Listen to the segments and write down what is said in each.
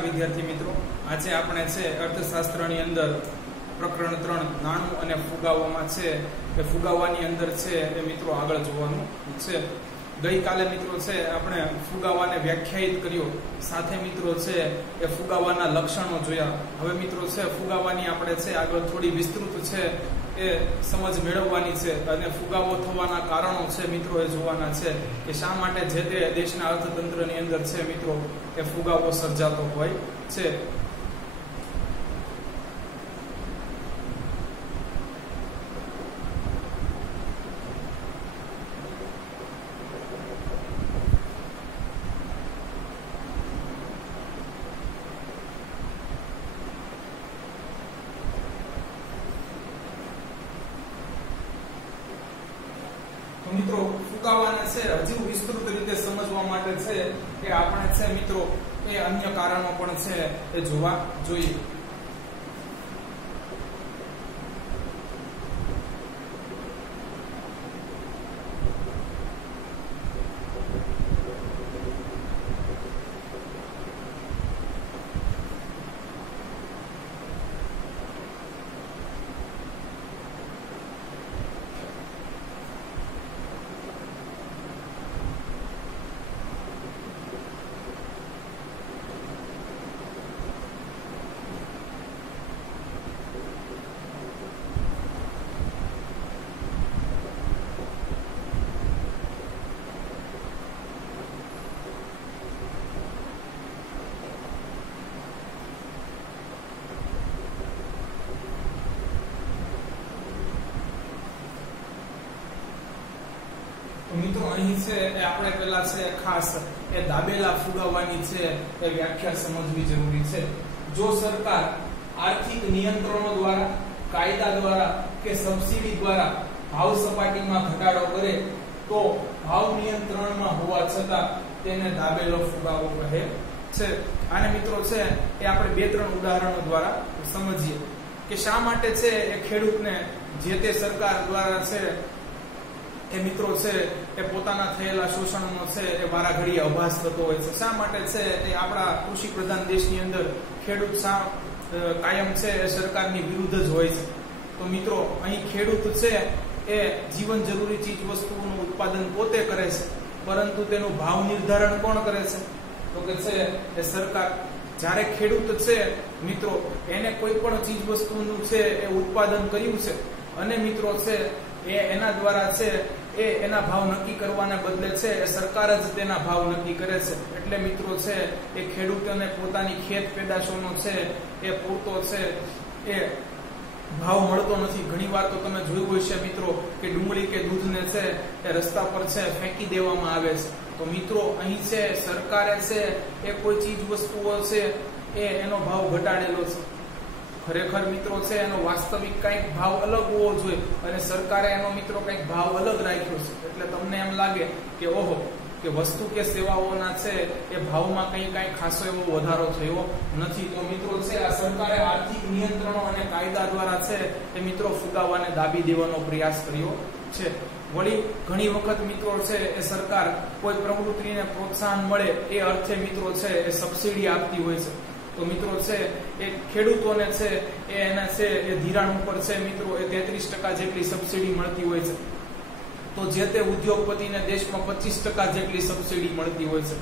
વિદ્યાર્થી મિત્રો, આજે આપણે છે અર્થશાસ્ત્રની અંદર પ્રકરણ 3 નાણું અને ફુગાવામાં છે એ ફુગાવાની અંદર છે એ મિત્રો આગળ જોવાનું છે। ગઈકાલે મિત્રો છે આપણે ફુગાવાને વ્યાખ્યાયિત કર્યો, સાથે મિત્રો છે એ ફુગાવાના લક્ષણો જોયા। હવે મિત્રો છે ફુગાવાની આપણે છે આગળ થોડી વિસ્તૃત છે એ સમજ મેળવવાની છે અને ફુગાવો થવાના કારણો છે મિત્રો એ જોવાના છે કે શા માટે જે તે દેશના અર્થતંત્રની અંદર છે મિત્રો એ ફુગાવો સર્જાતો હોય છે। મિત્રો ફુગાવાને છે હજુ વિસ્તૃત રીતે સમજવા માટે છે કે આપણે છે મિત્રો એ અન્ય કારણો પણ છે એ જોવા જોઈએ। મિત્રો અહીં છે એ આપણે પહેલા છે ખાસ એ દાબેલા ફુગાવાની છે એ વ્યાખ્યા સમજવી જરૂરી છે। જો સરકાર આર્થિક નિયંત્રણો દ્વારા, કાયદા દ્વારા કે સબસિડી દ્વારા ભાવ સપાટીમાં ઘટાડો કરે તો ભાવ નિયંત્રણમાં હોવા છતાં તેને દાબેલો ફુગાવો કહે છે। આને મિત્રો છે એ આપણે 2-3 ઉદાહરણો દ્વારા સમજીએ કે શા માટે છે એ ખેડૂતને જે તે સરકાર દ્વારા છે એ મિત્રો છે એ પોતાના થયેલા શોષણનો છે એ વારાઘડીએ અભાસ થતો હોય છે। શા માટે છે એ આપણા કૃષિ પ્રધાન દેશની અંદર ખેડૂત કાયમ છે એ સરકારની વિરુદ્ધ જ હોય છે। તો મિત્રો અહીં ખેડૂત છે એ જીવન જરૂરી ચીજ વસ્તુઓનું ઉત્પાદન પોતે કરે છે, પરંતુ તેનું ભાવ નિર્ધારણ કોણ કરે છે? તો કે છે એ સરકાર। જ્યારે ખેડૂત છે મિત્રો એને કોઈ પણ ચીજ વસ્તુનું છે એ ઉત્પાદન કર્યું છે અને મિત્રો છે એ એના દ્વારા છે એ એના ભાવ નક્કી કરવાને બદલે છે એ સરકાર જ તેના ભાવ નક્કી કરે છે। એટલે મિત્રો છે એ ખેડૂતોને પોતાની ખેત પેદાશોનો છે એ પૂરતો છે એ ભાવ મળતો નથી। ઘણીવાર તો તમે જોયું હશે મિત્રો કે ડુંગળી કે દૂધને છે એ રસ્તા પર છે ફેંકી દેવામાં આવે છે। તો મિત્રો અહીં છે સરકારે છે એ કોઈ ચીજ વસ્તુઓ છે એનો ભાવ ઘટાડેલો છે। ખરેખર મિત્રો છે એનો વાસ્તવિક કંઈક ભાવ અલગ હોવો જોઈએ અને સરકારે એનો મિત્રો કંઈક ભાવ અલગ રાખ્યો છે। એટલે તમને એમ લાગે કે ઓહો કે વસ્તુ કે સેવાઓના છે એ ભાવમાં કંઈ ખાસો એવો વધારો થયો નથી। તો મિત્રો છે આ સરકારે આર્થિક નિયંત્રણો અને કાયદા દ્વારા છે એ મિત્રો ફુગાવાને દાબી દેવાનો પ્રયાસ કર્યો છે। વળી ઘણી વખત મિત્રો છે એ સરકાર કોઈ પ્રવૃત્તિને પ્રોત્સાહન મળે એ અર્થે મિત્રો છે એ સબસિડી આપતી હોય છે। તો મિત્રો છે એ ખેડૂતોને છે એના છે એ ધિરાણ ઉપર છે મિત્રો એ 33% જેટલી સબસિડી મળતી હોય છે। તો જે તે ઉદ્યોગપતિને દેશમાં 25% જેટલી સબસિડી મળતી હોય છે।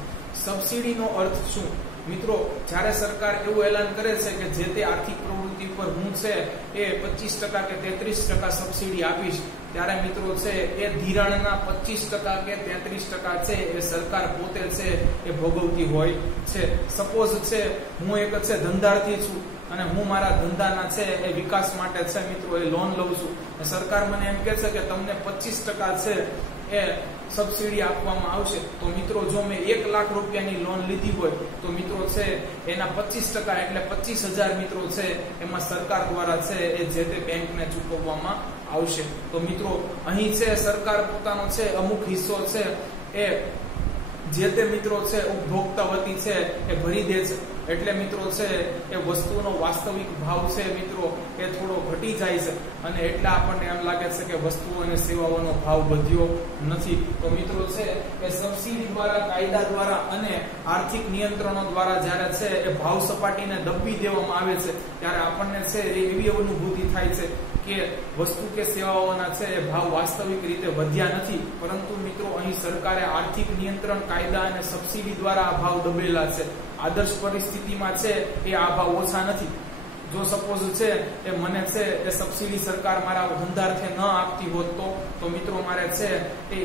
સબસિડીનો અર્થ શું? મિત્રો જ્યારે સરકાર એવું એલાન કરે છે કે જે તે આર્થિક પ્રવૃત્તિ પર હું છે એ 25% કે 33% સબસિડી આપીશ, ત્યારે મિત્રો છે એ ધિરાણના 25% કે 33% છે એ સરકાર પોતે છે એ ભોગવતી હોય છે। સપોઝ છે હું એક છે ધંધાર્થી છું અને હું મારા ધંધાના છે એ વિકાસ માટે છે મિત્રો એ લોન લઉં છું। સરકાર મને એમ કહે છે કે તમને 25% છે એ સબસિડી આપવામાં આવશે। તો મિત્રો જો મેં 1 લાખ રૂપિયાની લોન લીધી હોય તો મિત્રો છે એના 25% એટલે 25,000 મિત્રો છે એમાં સરકાર દ્વારા છે એ જે તે બેંકને ચૂકવવામાં આવશે। તો મિત્રો અહીં છે સરકાર પોતાનો છે અમુક હિસ્સો છે એ જે તે મિત્રો છે ઉપભોક્તા વતી છે એ ભરી દે છે। એટલે મિત્રો છે એ વસ્તુનો વાસ્તવિક ભાવ છે મિત્રો એ થોડો ઘટી જાય છે અને એટલે આપણને એમ લાગે છે કે વસ્તુઓ અને સેવાઓનો ભાવ વધ્યો નથી. તો મિત્રો છે એ સબસિડી દ્વારા, કાયદા દ્વારા અને આર્થિક નિયંત્રણો દ્વારા જ્યારે છે એ ભાવ સપાટીને દબી દેવામાં આવે છે ત્યારે આપણને છે એવી અનુભૂતિ થાય છે કે વસ્તુ કે સેવાઓના છે એ ભાવ વાસ્તવિક રીતે વધ્યા નથી, પરંતુ મિત્રો અહીં સરકારે આર્થિક નિયંત્રણ, કાયદા અને સબસિડી દ્વારા આ ભાવ દબેલા છે. આદર્શ પરિસ્થિતિમાં છે એ આ ભાવ ઓછા નથી. જો સપોઝ છે એ મને છે એ સબસિડી સરકાર મારા ધંધાર્થે ન આપતી હોત તો મિત્રો મારે છે એ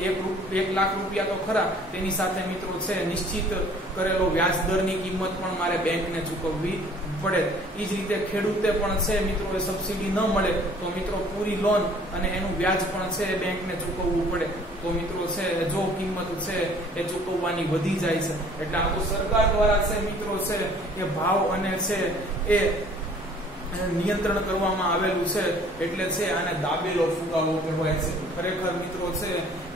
1 લાખ રૂપિયા તો ખરા, તેની સાથે મિત્રો છે નિશ્ચિત કરેલો વ્યાજ દરની કિંમત પણ મારે બેંકને ચૂકવવી પડે. એ જ રીતે ખેડૂતે પણ છે મિત્રો એ સબસિડી ન મળે તો મિત્રો પૂરી લોન અને એનું વ્યાજ પણ છે એ બેંકને ચૂકવવું પડે. તો મિત્રો છે જો કિંમત છે એ ચૂકવવાની વધી જાય છે એટલે આ તો સરકાર દ્વારા છે મિત્રો છે એ ભાવ અને છે એ નિયંત્રણ કરવામાં આવેલું છે એટલે છે આને દાબેલો ફુગાવો કહેવાય છે. ખરેખર મિત્રો છે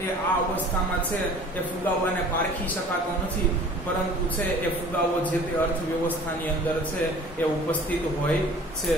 એ આ અવસ્થામાં છે એ ફુગાવાને પારખી શકાતો નથી, પરંતુ છે એ ફુગાવો જે તે અર્થવ્યવસ્થાની અંદર છે એ ઉપસ્થિત હોય છે.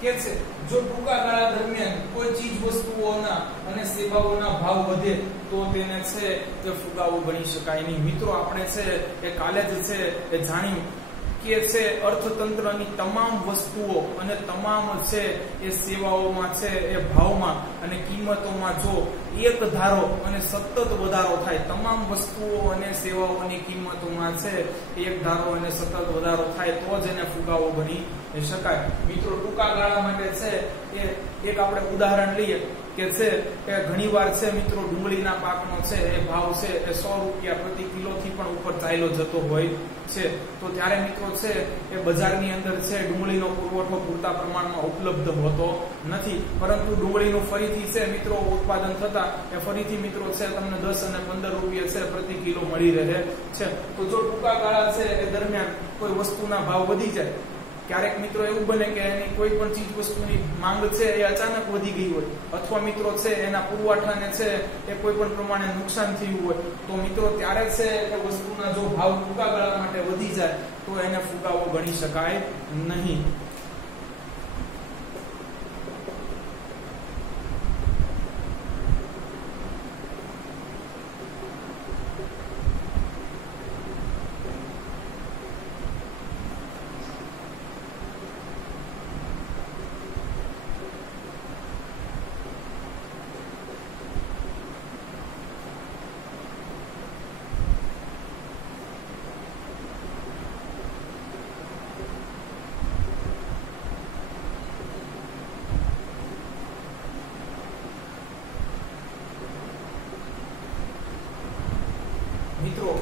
કે છે જો ટૂંકા ગાળા દરમિયાન કોઈ ચીજ વસ્તુઓના અને સેવાઓના ભાવ વધે તો તેને છે તે ફુગાવો ગણી શકાય નહીં. મિત્રો આપણે છે એ કાલે જ છે એ જાણ્યું કે છે અર્થતંત્રની તમામ વસ્તુઓ અને તમામ છે એ સેવાઓમાં છે એ ભાવમાં અને કિંમતોમાં જો એક ધારો અને સતત વધારો થાય, તમામ વસ્તુઓ અને સેવાઓની કિંમતોમાં છે એક ધારો અને સતત વધારો થાય તો જ એને ફુગાવો ગણી શકાય. મિત્રો ટૂંકા ગાળા માટે છે એ એક આપણે ઉદાહરણ લઈએ કે છે એ ઘણીવાર છે મિત્રો ડુંગળીના પાકનો છે એ ભાવ છે એ 100 રૂપિયા પ્રતિ કિલોથી પણ ઉપર ચાલ્યો જતો હોય છે. તો ત્યારે મિત્રો છે એ બજારની અંદર છે ડુંગળીનો પુરવઠો પૂરતા પ્રમાણમાં ઉપલબ્ધ હોતો નથી, પરંતુ ડુંગળીનું ફરીથી છે મિત્રો ઉત્પાદન થતા એ ફરીથી મિત્રો છે તમને 10 અને 15 રૂપિયા છે પ્રતિ કિલો મળી રહે છે. તો જો ટૂંકા ગાળા છે એ દરમિયાન કોઈ વસ્તુના ભાવ વધી જાય, ક્યારેક મિત્રો એવું બને કે એની કોઈ પણ ચીજ વસ્તુની માંગ છે એ અચાનક વધી ગઈ હોય અથવા મિત્રો છે એના પુરવઠાને છે એ કોઈ પણ પ્રમાણે નુકસાન થયું હોય તો મિત્રો ત્યારે છે કે વસ્તુના જો ભાવ ટૂંકા ગાળા માટે વધી જાય તો એને ફુગાવો ગણી શકાય નહીં. મિત્રો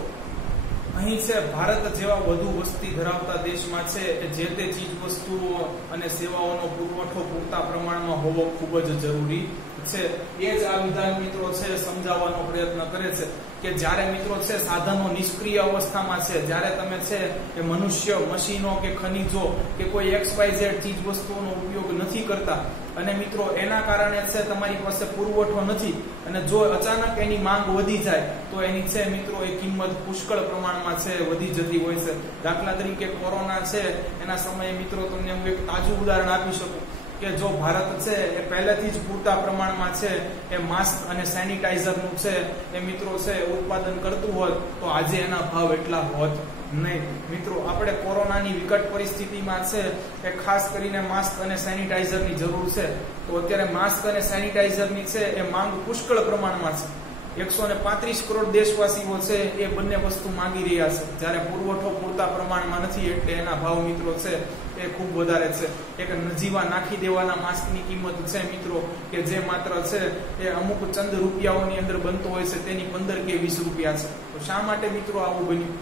અહીં છે ભારત જેવા વધુ વસ્તી ધરાવતા દેશમાં છે જે તે ચીજ વસ્તુઓ અને સેવાઓનો પુરવઠો પૂરતા પ્રમાણમાં હોવો ખૂબ જ જરૂરી છે. એ જ આ વિધાન મિત્રો છે સમજાવવાનો પ્રયત્ન કરે છે કે જ્યારે મિત્રો છે સાધનો નિષ્ક્રિય અવસ્થામાં છે, જ્યારે તમે છે એ મનુષ્ય, મશીનો કે ખનિજો કે કોઈ XYZ ચીજ વસ્તુઓનો ઉપયોગ નથી કરતા અને મિત્રો એના કારણે છે તમારી પાસે પુરવઠો નથી અને જો અચાનક એની માંગ વધી જાય તો એની છે મિત્રો એ કિંમત પુષ્કળ પ્રમાણમાં છે વધી જતી હોય છે. દાખલા તરીકે કોરોના છે એના સમયે મિત્રો તમને હું એક તાજું ઉદાહરણ આપી શકું કે જો ભારત છે એ પહેલેથી જ પૂરતા પ્રમાણમાં છે એ માસ્ક અને સેનિટાઈઝરનું છે એ મિત્રો છે ઉત્પાદન કરતું હોત તો આજે એના ભાવ એટલા હોત નહીં. મિત્રો આપણે કોરોનાની વિકટ પરિસ્થિતિમાં છે એ ખાસ કરીને માસ્ક અને સેનિટાઈઝરની જરૂર છે. તો અત્યારે માસ્ક અને સેનિટાઈઝરની છે એ માંગ પુષ્કળ પ્રમાણમાં છે, 135 કરોડ દેશવાસીઓ છે એ બંને વસ્તુ માંગી રહ્યા છે, જ્યારે પુરવઠો પૂરતા પ્રમાણમાં નથી એટલે એના ભાવ મિત્રો છે એ ખૂબ વધારે છે. એક નજીવા નાખી દેવાના માસ્કની કિંમત છે મિત્રો કે જે માત્ર છે એ અમુક ચંદ રૂપિયાઓની અંદર બનતો હોય છે તેની 15 કે 20 રૂપિયા છે. તો શા માટે મિત્રો આવું બન્યું?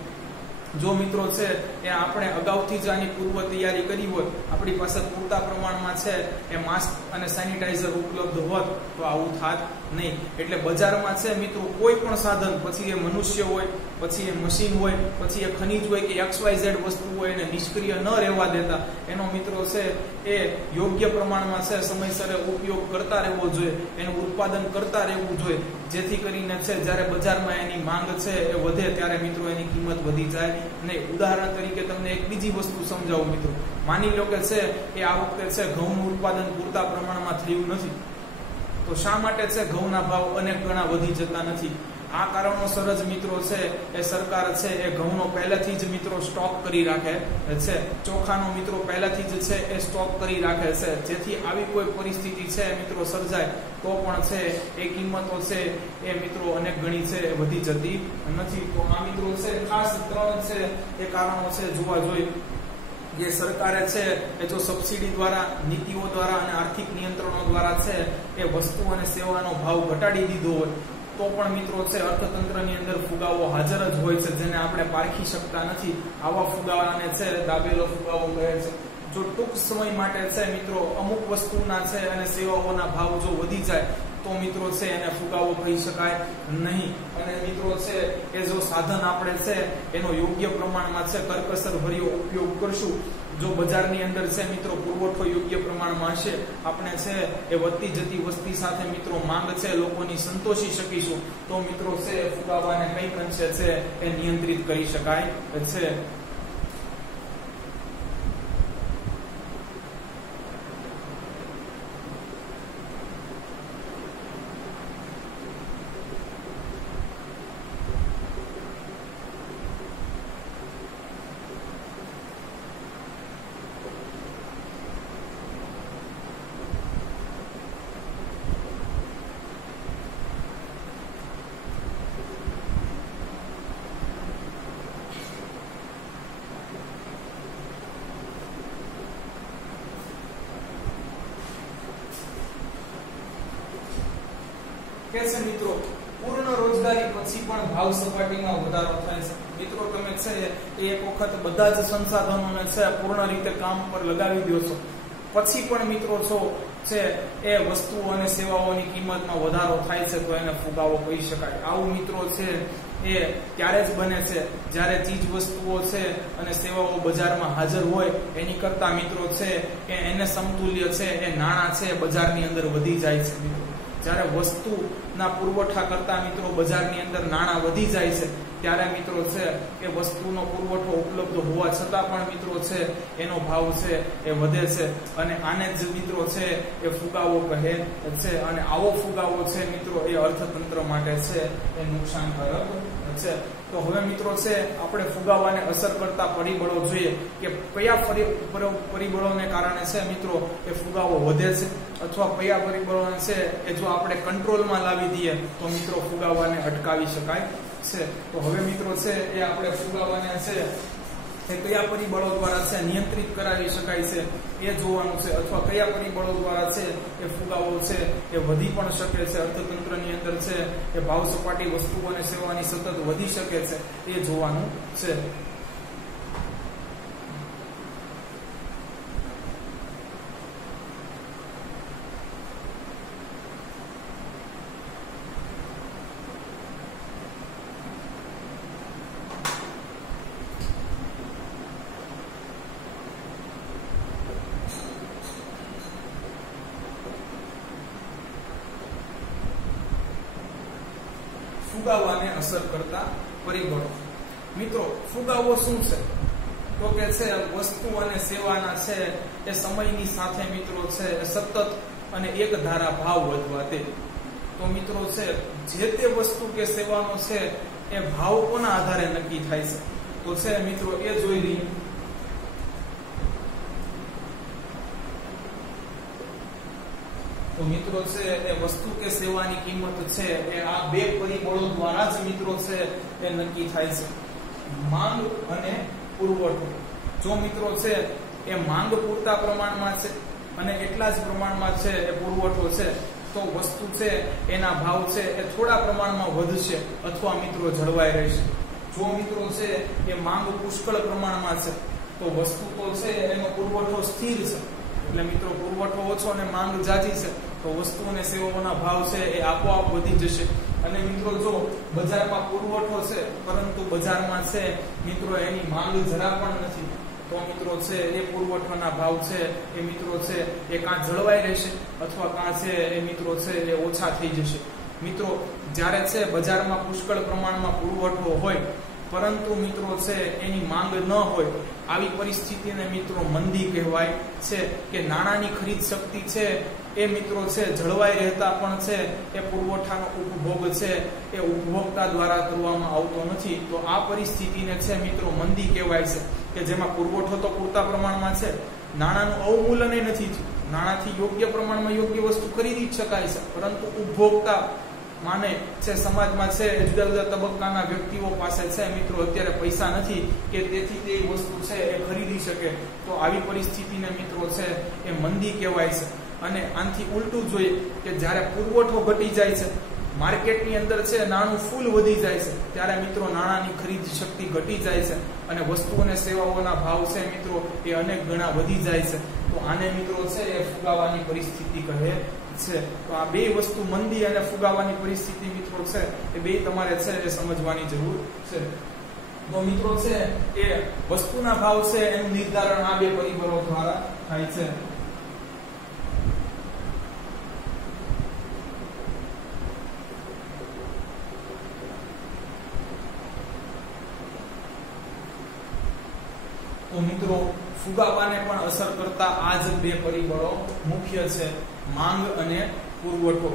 જો મિત્રો છે એ આપણે અગાઉથી જ આની પૂર્વ તૈયારી કરી હોત, આપણી પાસે પૂરતા પ્રમાણમાં છે એ માસ્ક અને સેનિટાઈઝર ઉપલબ્ધ હોત તો આવું થાત નહીં. એટલે બજારમાં છે મિત્રો કોઈ પણ સાધન, પછી એ મનુષ્ય હોય, પછી એ મશીન હોય, પછી એ ખનીજ હોય કે XYZ વસ્તુ હોય, એને નિષ્ક્રિય ન રહેવા દેતા, એનો મિત્રો છે એ યોગ્ય પ્રમાણમાં છે સમયસર ઉપયોગ કરતા રહેવો જોઈએ, એનું ઉત્પાદન કરતા રહેવું જોઈએ, જેથી કરીને છે જ્યારે બજારમાં એની માંગ છે એ વધે ત્યારે મિત્રો એની કિંમત વધી જાય નહીં. ઉદાહરણ તરીકે તમને એક બીજી વસ્તુ સમજાવું મિત્રો. માની લો કે છે એ આ વખતે છે ઘઉંનું ઉત્પાદન પૂરતા પ્રમાણમાં થયું નથી, તો શા માટે છે ઘઉંના ભાવ અનેક ગણા વધી જતા નથી? આ કારણોસર જ મિત્રો છે એ સરકાર છે એ ઘઉંનો પહેલેથી જ મિત્રો સ્ટોક કરી રાખે છે, ચોખાનો મિત્રો પહેલેથી જ છે એ સ્ટોક કરી રાખે છે, જેથી આવી કોઈ પરિસ્થિતિ છે મિત્રો સર્જાય તો પણ છે એ કિંમતો છે એ મિત્રો અનેક ગણી છે વધી જતી નથી. તો આ મિત્રો છે ખાસ 3 છે એ કારણો છે જોવા જોઈએ. જે સરકારે છે એ જો સબસિડી દ્વારા, નીતિઓ દ્વારા અને આર્થિક નિયંત્રણો દ્વારા છે એ વસ્તુ અને સેવાનો ભાવ ઘટાડી દીધો હોય તો પણ મિત્રો છે અર્થતંત્રની અંદર ફુગાવો હાજર જ હોય છે, જેને આપણે પારખી શકતા નથી. આવા ફુગાવાને છે દાબેલો ફુગાવો કહે છે. જો ટૂંક સમય માટે છે મિત્રો અમુક વસ્તુના છે અને સેવાઓના ભાવ જો વધી જાય તો મિત્રો છે એને ફુગાવો કહી શકાય નહીં. અને મિત્રો છે એ જો સાધન આપણે છે એનો યોગ્ય પ્રમાણમાં છે કરકસર ભર્યો ઉપયોગ કરશું, જો બજારની અંદર છે મિત્રો પુરવઠો યોગ્ય પ્રમાણમાં હશે, આપણે છે એ વધતી જતી વસ્તી સાથે મિત્રો માંગ છે લોકોની સંતોષી શકીશું, તો મિત્રો છે ફુગાવાને કંઈક અંશે છે એ નિયંત્રિત કરી શકાય છે. કે છે મિત્રો પૂર્ણ રોજગારી પછી પણ ભાવ સપાટીમાં વધારો થાય છે. મિત્રો તમે છે એ એક વખત બધા જ સંસાધનોને છે પૂર્ણ રીતે કામ પર લગાવી દો છો, પછી પણ મિત્રો છો છે એ વસ્તુઓ અને સેવાઓની કિંમતમાં વધારો થાય છે તો એને ફુગાવો કહી શકાય. આવું મિત્રો છે એ ત્યારે જ બને છે જ્યારે ચીજ વસ્તુઓ છે અને સેવાઓ બજારમાં હાજર હોય, એની કરતા મિત્રો છે કે એને સમતુલ્ય છે એ નાણાં છે બજારની અંદર વધી જાય છે. મિત્રો જ્યારે વસ્તુના પુરવઠા કરતા મિત્રો બજારની અંદર નાણાં વધી જાય છે ત્યારે મિત્રો છે એ વસ્તુનો પુરવઠો ઉપલબ્ધ હોવા છતાં પણ મિત્રો છે એનો ભાવ છે એ વધે છે, અને આને જ મિત્રો છે એ ફુગાવો કહે છે. અને આવો ફુગાવો છે મિત્રો એ અર્થતંત્ર માટે છે એ નુકસાનકારક છે. તો હવે મિત્રો છે આપણે ફુગાવાને અસર કરતા પરિબળો જોઈએ કે કયા પરિબળોને કારણે છે મિત્રો એ ફુગાવો વધે છે, અથવા કયા પરિબળોને છે એ જો આપણે કંટ્રોલમાં લાવી દઈએ તો મિત્રો ફુગાવાને અટકાવી શકાય છે. તો હવે મિત્રો છે એ આપણે ફુગાવાને છે એ કયા પરિબળો દ્વારા છે નિયંત્રિત કરાવી શકાય છે એ જોવાનું છે, અથવા કયા પરિબળો દ્વારા છે એ ફુગાવો છે એ વધી પણ શકે છે, અર્થતંત્રની અંદર છે એ ભાવ સપાટી વસ્તુઓ અને સેવાની સતત વધી શકે છે એ જોવાનું છે. ફુગાવાને અસર કરતા પરિબળો. મિત્રો ફુગાવો શું છે? તો કે છે વસ્તુ અને સેવાના છે એ સમયની સાથે મિત્રો છે એ સતત અને એક ધારા ભાવ વધવા તે. તો મિત્રો છે જે તે વસ્તુ કે સેવાનો છે એ ભાવ કોના આધારે નક્કી થાય છે? તો છે મિત્રો એ જોઈ લઈએ. તો મિત્રો છે એ વસ્તુ કે સેવાની કિંમત છે એ આ બે પરિબળો દ્વારા જ મિત્રો છે એ નક્કી થાય છે. માંગ અને પુરવઠો. જો મિત્રો છે એ માંગ પૂરતા પ્રમાણમાં છે અને એટલા જ પ્રમાણમાં છે એ પુરવઠો છે, તો વસ્તુ છે એના ભાવ છે એ થોડા પ્રમાણમાં વધશે અથવા મિત્રો જળવાઈ રહેશે. જો મિત્રો છે એ માંગ પુષ્કળ પ્રમાણમાં છે તો વસ્તુ તો છે એનો પુરવઠો સ્થિર છે, એટલે મિત્રો પુરવઠો ઓછો અને માંગ જાજી છે તો વસ્તુ અને સેવાઓના ભાવ છે એ આપોઆપ વધી જશે. અને મિત્રો જો બજારમાં પુરવઠો છે પરંતુ બજારમાં છે મિત્રો એની માંગ જરા પણ નથી, તો મિત્રો છે એ પુરવઠાના ભાવ છે એ મિત્રો છે એ કાં જળવાઈ રહેશે અથવા કાં છે એ મિત્રો છે એ ઓછા થઈ જશે. મિત્રો જ્યારે છે બજારમાં પુષ્કળ પ્રમાણમાં પુરવઠો હોય પરંતુ મિત્રો છે એની માંગ ન હોય, આવી પરિસ્થિતિને મિત્રો મંદી કહેવાય છે કે નાણાંની ખરીદ શક્તિ છે એ મિત્રો છે જળવાઈ રહેતા પણ છે એ પુરવઠાનો ઉપભોગ છે એ ઉપભોક્તા દ્વારા કરવામાં આવતો નથી. તો આ પરિસ્થિતિને છે મિત્રો મંદી કહેવાય છે કે જેમાં પુરવઠો તો પૂરતા પ્રમાણમાં છે, નાણાંનું અવમૂલન નથી થયું, નાણાંથી યોગ્ય પ્રમાણમાં યોગ્ય વસ્તુ ખરીદી શકાય છે, પરંતુ ઉપભોક્તા માને છે સમાજમાં છે જુદા જુદા તબક્કાના વ્યક્તિઓ પાસે છે મિત્રો અત્યારે પૈસા નથી કે તેથી તે વસ્તુ છે એ ખરીદી શકે. તો આવી પરિસ્થિતિને મિત્રો છે એ મંદી કહેવાય છે. અને આનાથી ઉલટું જોઈએ કે જ્યારે પુરવઠો ઘટી જાય છે, માર્કેટની અંદર છે નાણું ફૂલ વધી જાય છે, ત્યારે મિત્રો નાણાંની ખરીદ શક્તિ ઘટી જાય છે અને વસ્તુ અને સેવાઓના ભાવ છે મિત્રો એ અનેક ગણા વધી જાય છે. તો આને મિત્રો છે એ ફુગાવાની પરિસ્થિતિ કહે છે. તો આ બે વસ્તુ મંદી અને ફુગાવાની પરિસ્થિતિ મિત્રો છે એ બે તમારે છે એ સમજવાની જરૂર છે. તો મિત્રો છે એ વસ્તુના ભાવ છે એનું નિર્ધારણ આ બે પરિબળો દ્વારા થાય છે. તો મિત્રો ફુગાવાને પણ અસર કરતા આ જ બે પરિબળો મુખ્ય છે, માંગ અને પુરવઠો.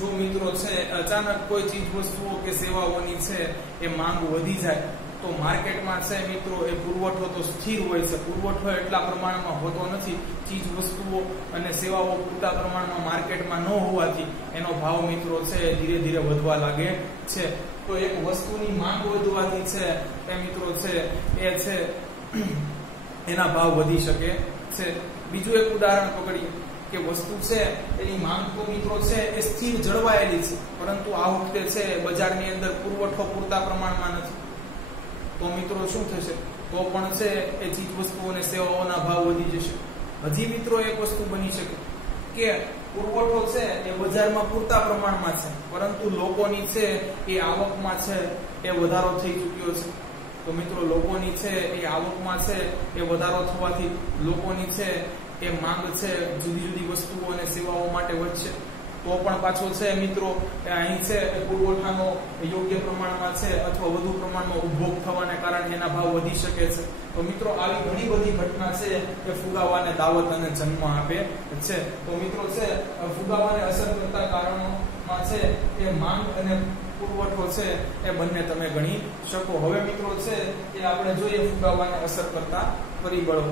જો મિત્રો છે અચાનક કોઈ ચીજ વસ્તુઓ કે સેવાઓની છે એ માંગ વધી જાય તો માર્કેટમાં છે મિત્રો એ પુરવઠો તો સ્થિર હોય છે, પુરવઠો એટલા પ્રમાણમાં હોતો નથી. ચીજ વસ્તુઓ અને સેવાઓ પૂરતા પ્રમાણમાં માર્કેટમાં ન હોવાથી એનો ભાવ મિત્રો છે ધીરે ધીરે વધવા લાગે છે. તો એક વસ્તુની માંગ વધવાથી છે એ મિત્રો છે એ છે એના ભાવ વધી શકે છે. બીજું એક ઉદાહરણ પકડીએ કે વસ્તુ છે એની માંગ તો મિત્રો છે એ સ્થિર જળવાયેલી છે, પરંતુ આ વખતે છે બજારની અંદર પુરવઠો પૂરતા પ્રમાણમાં નથી. તો મિત્રો શું થશે? તો પણ છે એ ચીજ વસ્તુઓ અને સેવાઓના ભાવ વધી જશે. હજી મિત્રો એક વસ્તુ બની શકે કે પુરવઠો છે એ બજારમાં પૂરતા પ્રમાણમાં છે, પરંતુ લોકોની છે એ આવકમાં છે એ વધારો થઈ ચૂક્યો છે. તો મિત્રો લોકોની છે એ આવકમાં છે એ વધારો થવાથી લોકોની છે એ માંગ છે જુદી જુદી વસ્તુઓ અને સેવાઓ માટે વધશે. તો પણ પાછો છે મિત્રો અહીં છે પુરવઠાનો યોગ્ય પ્રમાણમાં છે અથવા વધુ પ્રમાણમાં ઉપભોગ થવાને કારણે એના ભાવ વધી શકે છે. તો મિત્રો આવી ઘણી બધી ઘટના છે એ ફુગાવાને દાવત અને જન્મ આપે છે. તો મિત્રો છે ફુગાવાને અસર કરતા કારણોમાં છે એ માંગ અને પુરવઠો છે એ બંને તમે ગણી શકો. હવે મિત્રો છે એ આપણે જોઈએ ફુગાવાને અસર કરતા પરિબળો.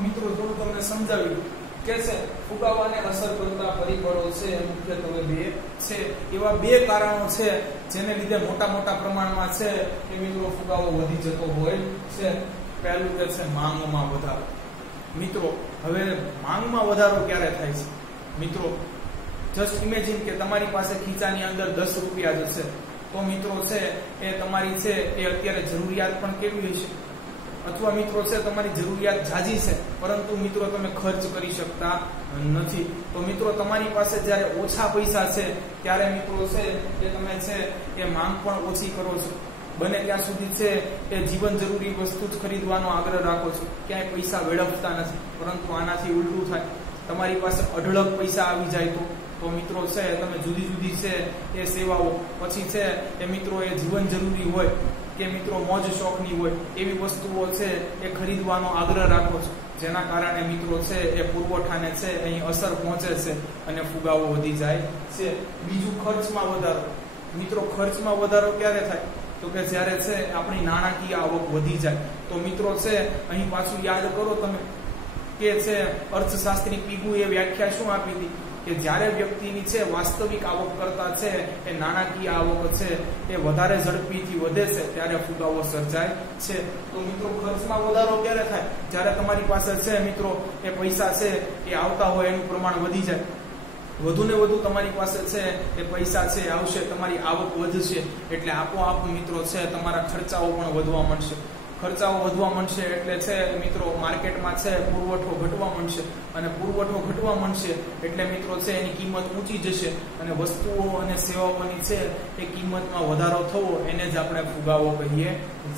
મિત્રો થોડું તમને સમજાવ્યું કે છે ફુગાવાને અસર કરતા પરિબળો છે મુખ્યત્વે બે છે. એવા બે કારણો છે જેને લીધે મોટા પ્રમાણમાં છે કે મિત્રો ફુગાવો વધી જતો હોય છે. પહેલું કે છે માંગમાં વધારો. મિત્રો હવે માંગમાં વધારો ક્યારે થાય છે? મિત્રો જસ્ટ ઇમેજિન કે તમારી પાસે ખીચાની અંદર 10 રૂપિયા જ છે તો મિત્રો છે એ તમારી છે એ અત્યારે જરૂરિયાત પણ કેવી હશે, અથવા મિત્રો છે તમારી જરૂરિયાત ઝાઝી છે પરંતુ મિત્રો તમે ખર્ચ કરી શકતા નથી. તો મિત્રો તમારી પાસે જ્યારે ઓછા પૈસા છે ત્યારે મિત્રો છે એ તમે છે એ માંગ પણ ઓછી કરો છો. બને ત્યાં સુધી છે એ જીવન જરૂરી વસ્તુ જ ખરીદવાનો આગ્રહ રાખો છો, ક્યાંય પૈસા વેડફતા નથી. પરંતુ આનાથી ઉલટું થાય, તમારી પાસે અઢળક પૈસા આવી જાય તો મિત્રો છે તમે જુદી જુદી છે એ સેવાઓ, પછી છે એ મિત્રો એ જીવન જરૂરી હોય કે મિત્રો મોજ શોખની હોય એવી વસ્તુઓ છે એ ખરીદવાનો આગ્રહ રાખો છો, જેના કારણે મિત્રો છે એ પુરવઠાને છે અહીં અસર પહોંચે છે અને ફુગાવો વધી જાય છે. બીજું, ખર્ચમાં વધારો. મિત્રો ખર્ચમાં વધારો ક્યારે થાય? તો કે જ્યારે છે આપણી નાણાકીય આવક વધી જાય. તો મિત્રો છે અહીં પાછું યાદ કરો તમે કે છે અર્થશાસ્ત્રી પીગુએ વ્યાખ્યા શું આપી હતી કે જ્યારે વ્યક્તિની છે વાસ્તવિક આવક કરતા છે એ નાણાકીય આવક છે એ વધારે ઝડપીથી વધે છે ત્યારે ફુગાવો સર્જાય છે. તો મિત્રો ખર્ચમાં વધારો ક્યારે થાય? જ્યારે તમારી પાસે છે મિત્રો એ પૈસા છે એ આવતા હોય એનું પ્રમાણ વધી જાય, વધુ ને વધુ તમારી પાસે છે એ પૈસા છે આવશે, તમારી આવક વધશે એટલે આપોઆપ મિત્રો છે તમારા ખર્ચાઓ પણ વધવા માંડશે. ખર્ચાઓ વધવા માંડશે એટલે છે મિત્રો માર્કેટમાં છે પુરવઠો ઘટવા માંડશે, અને પુરવઠો ઘટવા માંડશે એટલે મિત્રો છે એની કિંમત ઊંચી જશે, અને વસ્તુઓ અને સેવાઓની છે એ કિંમતમાં વધારો થવો એને જ આપણે ફુગાવો કહીએ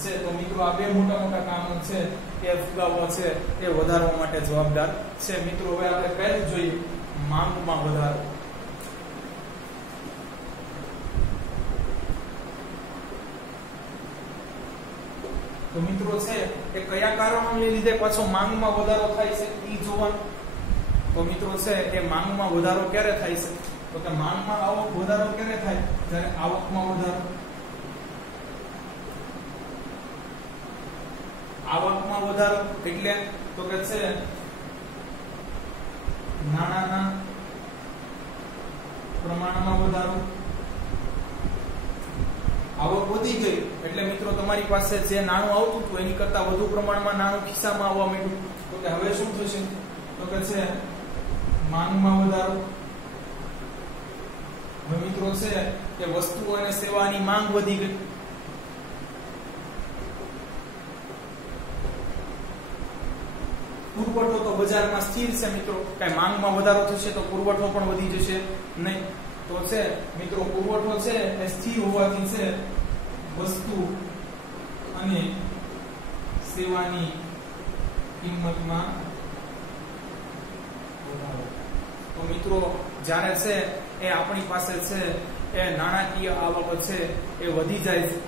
છે. તો મિત્રો આ બે મોટા મોટા કામો છે એ ફુગાવો છે એ વધારવા માટે જવાબદાર છે. મિત્રો હવે આપણે પહેલું જોઈએ, માંગમાં વધારો. તો મિત્રો છે એ કયા કારણોને લીધે પાછો માંગમાં વધારો થાય છે એ જોવાનું. તો મિત્રો છે એ માંગમાં વધારો ક્યારે થાય છે? તો કે માંગમાં આવક વધારો ક્યારે થાય? જ્યારે આવકમાં વધારો. આવકમાં વધારો એટલે તો કે છે નાણાંના પ્રમાણમાં વધારો. આવક વધી ગઈ એટલે મિત્રો તમારી પાસે જે નાણું આવતું હતું એની કરતા વધુ પ્રમાણમાં નાણું ખિસ્સામાં આવવા માંડ્યું. તો કે હવે શું થશે? તો કે છે માંગમાં વધારો. હવે મિત્રો છે કે વસ્તુઓ અને સેવાની માંગ વધી ગઈ. પુરવઠો તો બજારમાં સ્થિર છે મિત્રો, કઈ માંગમાં વધારો થશે તો પુરવઠો પણ વધી જશે નહીં. તો છે મિત્રો પુરવઠો છે એ સ્થિર હોવાથી છે વસ્તુ અને સેવાની કિંમતમાં વધારો. તો મિત્રો જ્યારે છે એ આપણી પાસે છે એ નાણાકીય આવક છે એ વધી જાય છે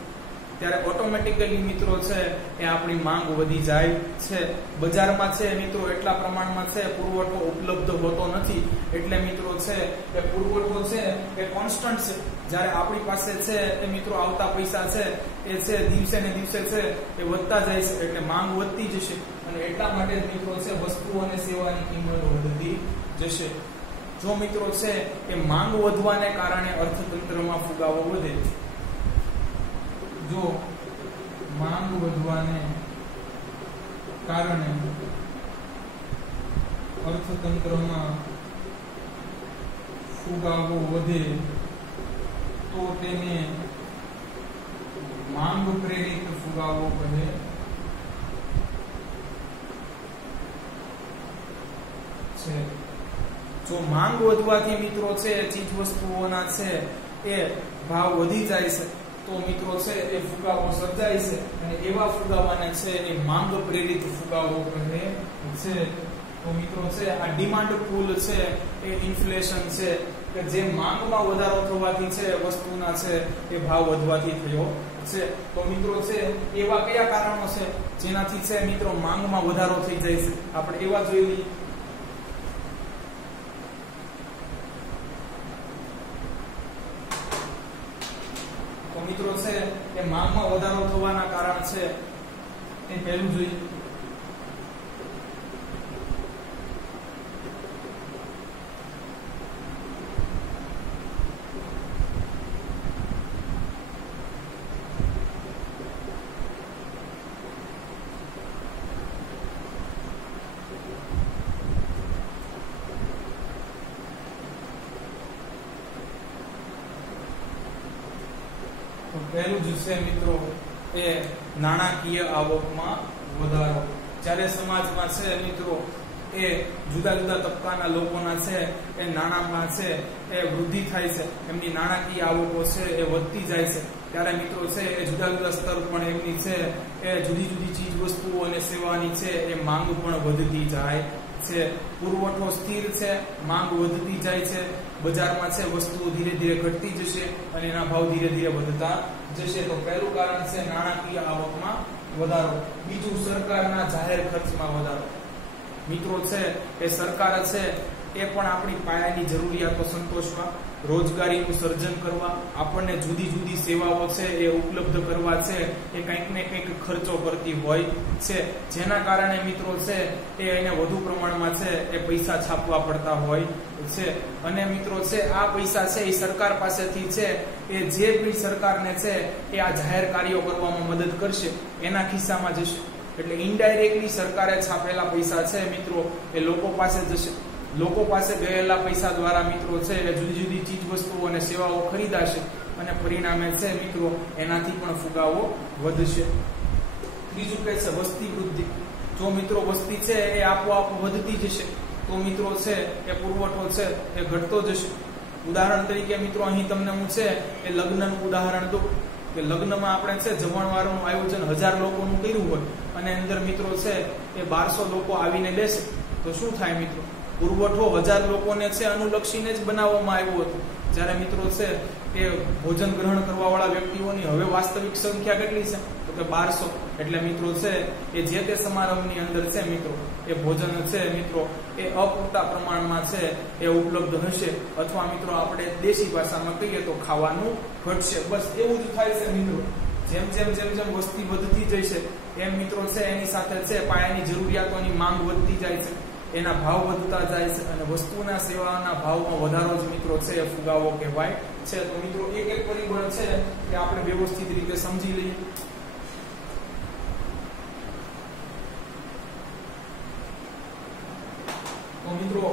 ત્યારે ઓટોમેટિકલી મિત્રો છે એ આપણી માંગ વધી જાય છે. બજારમાં છે મિત્રો એટલા પ્રમાણમાં છે પુરવઠો ઉપલબ્ધ હોતો નથી એટલે મિત્રો છે એ પુરવઠો છે એ કોન્સ્ટન્ટ છે. જ્યારે આપણી પાસે છે એ મિત્રો આવતા પૈસા છે એ છે દિવસે ને દિવસે છે એ વધતા જાય છે એટલે માંગ વધતી જશે, અને એટલા માટે મિત્રો છે વસ્તુઓ અને સેવાની કિંમત વધતી જશે. જો મિત્રો છે એ માંગ વધવાને કારણે અર્થતંત્રમાં ફુગાવો વધે, જો માંગ વધવાને કારણે અર્થતંત્રમાં ફુગાવો વધે તો તેને માંગ પ્રેરિત ફુગાવો કહે છે. જો માંગ વધવાથી મિત્રો છે ચીજ વસ્તુઓના છે એ ભાવ વધી જાય છે તો મિત્રો છે એ ફુગાવો સર્જાય છે, અને એવા ફુગાવાને છે એ માંગ પ્રેરિત ફુગાવો કહે છે. તો મિત્રો છે આ ડિમાન્ડ પુલ છે એ ઇન્ફ્લેશન છે કે જે માંગમાં વધારો થવાથી છે વસ્તુના છે એ ભાવ વધવાથી થયો છે. તો મિત્રો છે એવા કયા કારણો છે જેનાથી છે મિત્રો માંગમાં વધારો થઈ જાય છે? આપણે એવા જોઈ લઈએ. મિત્રો છે એ માંગમાં વધારો થવાના કારણ છે એ પહેલું જોઈએ. પહેલું જ છે મિત્રો એ નાણાકીય આવકમાં વધારો. જ્યારે સમાજમાં છે મિત્રો એ જુદા જુદા તબક્કાના લોકોના છે એ નાણાંમાં છે એ વૃદ્ધિ થાય છે, એમની નાણાકીય આવકો છે એ વધતી જાય છે, ત્યારે મિત્રો છે એ જુદા જુદા સ્તર પણ એમની છે એ જુદી જુદી ચીજ વસ્તુઓ અને સેવાની છે એ માંગ પણ વધતી જાય છે. પુરવઠો સ્થિર છે, માંગ વધતી જાય છે, બજારમાં છે વસ્તુઓ ધીરે ધીરે ઘટતી જશે અને એના ભાવ ધીરે ધીરે વધતા જશે. તો પહેલું કારણ છે નાણાકીય આવકમાં વધારો. બીજું સરકારના જાહેર ખર્ચમાં વધારો. મિત્રો છે એ સરકાર છે એ પણ આપણી પાયાની જરૂરિયાતો સંતોષવા, રોજગારીનું સર્જન કરવા, આપણને જુદી જુદી સેવાઓ છે એ ઉપલબ્ધ કરવા છે એ કંઈક ને કંઈક ખર્ચો કરતી હોય છે, જેના કારણે મિત્રો છે એ એને વધુ પ્રમાણમાં છે એ પૈસા છાપવા પડતા હોય છે. અને મિત્રો છે આ પૈસા છે એ સરકાર પાસેથી છે એ જે બી સરકારને છે એ આ જાહેર કાર્યો કરવામાં મદદ કરશે એના ખિસ્સામાં જશે. એટલે ઇનડાયરેક્ટલી સરકારે છાપેલા પૈસા છે મિત્રો એ લોકો પાસે જશે. લોકો પાસે ગયેલા પૈસા દ્વારા મિત્રો છે એ જુદી જુદી ચીજ વસ્તુઓ અને સેવાઓ ખરીદાશે અને પરિણામે છે મિત્રો એનાથી પણ ફુગાવો વધશે. ત્રીજું કહે છે વસ્તી વૃદ્ધિ. જો મિત્રો વસ્તી છે એ આપોઆપ વધતી જશે તો મિત્રો છે એ પુરવઠો છે એ ઘટતો જશે. ઉદાહરણ તરીકે મિત્રો અહીં તમને હું છે એ લગ્નનું ઉદાહરણ દઉં કે લગ્નમાં આપણે છે જમણવારનું આયોજન 1000 લોકોનું કર્યું હોય અને અંદર મિત્રો છે એ 1200 લોકો આવીને બેસે તો શું થાય મિત્રો? પુરવઠો 1000 લોકોને છે અનુલક્ષીને જ બનાવવામાં આવ્યો હતો, જ્યારે મિત્રો છે એ ભોજન ગ્રહણ કરવા વાળા વ્યક્તિઓની હવે વાસ્તવિક સંખ્યા કેટલી છે તો કે 1200. એટલે મિત્રો છે એ જે તે સમારંભની અંદર છે મિત્રો એ ભોજન છે મિત્રો એ અપૂરતા પ્રમાણમાં છે એ ઉપલબ્ધ હશે, અથવા મિત્રો આપણે દેશી ભાષામાં કહીએ તો ખાવાનું ઘટશે. બસ એવું જ થાય છે મિત્રો. જેમ જેમ જેમ જેમ વસ્તી વધતી જશે એમ મિત્રો છે એની સાથે છે પાયાની જરૂરિયાતોની માંગ વધતી જાય છે, એના ભાવ વધતા જાય છે અને વસ્તુના સેવાના ભાવમાં વધારો જ મિત્રો છે એ ફુગાવો કહેવાય છે. તો મિત્રો એક એક પરિબળ છે કે આપણે વ્યવસ્થિત રીતે સમજી લઈએ. તો મિત્રો